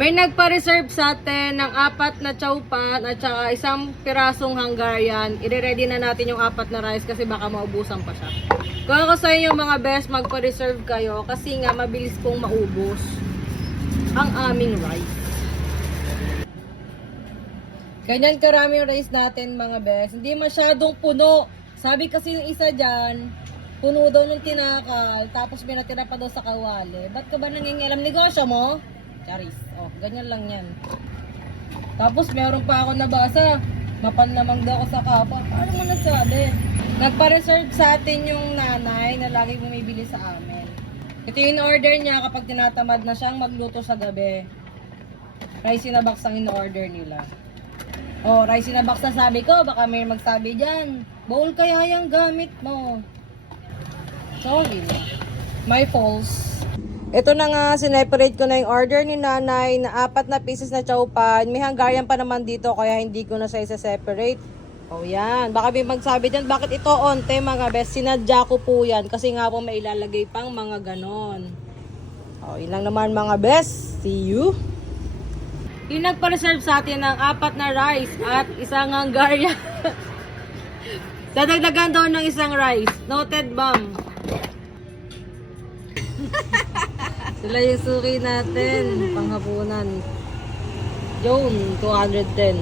May nagpa-reserve sa atin ng 4 na chowpan at saka isang pirasong Hungarian. I-ready na natin yung 4 na rice kasi baka maubusan pa siya. Kung ako sa inyo mga best, magpa-reserve kayo kasi nga mabilis pong maubos ang aming rice. Ganyan karami yung rice natin mga best. Hindi masyadong puno. Sabi kasi yung isa dyan, puno daw ng tinakal, tapos pinatira pa daw sa kawali. Ba't ka ba nangingialam? Negosyo mo? Charis. Oh, ganyan lang yan. Tapos meron pa ako nabasa, mapanlamang daw ako sa kapwa. Paano mo nasabi? Nagpa-reserve sa atin yung nanay na lagi bumibili sa amin. Ito yung order niya kapag tinatamad na siyang magluto sa gabi. Rice in a box ang in-order nila. Oh, rice in a box na sabi ko, baka may magsabi dyan. Bowl kaya yung gamit mo. Sorry na. My false. Ito na nga, sineparate ko na yung order ni nanay na 4 na pieces na chowpan. May Hungarian pa naman dito kaya hindi ko na siya isa-separate. O yan, baka may magsabi dyan, bakit ito onte mga best? Sinadya ko po yan kasi nga po may ilalagay pang mga ganon. O, ilang naman mga best. See you! Yung nagpa-reserve sa atin ng 4 na rice at isang Hungarian. Dadagdagan daw ng isang rice. Noted, ma'am. Sila yung suki natin, panghapunan. Yun, 210.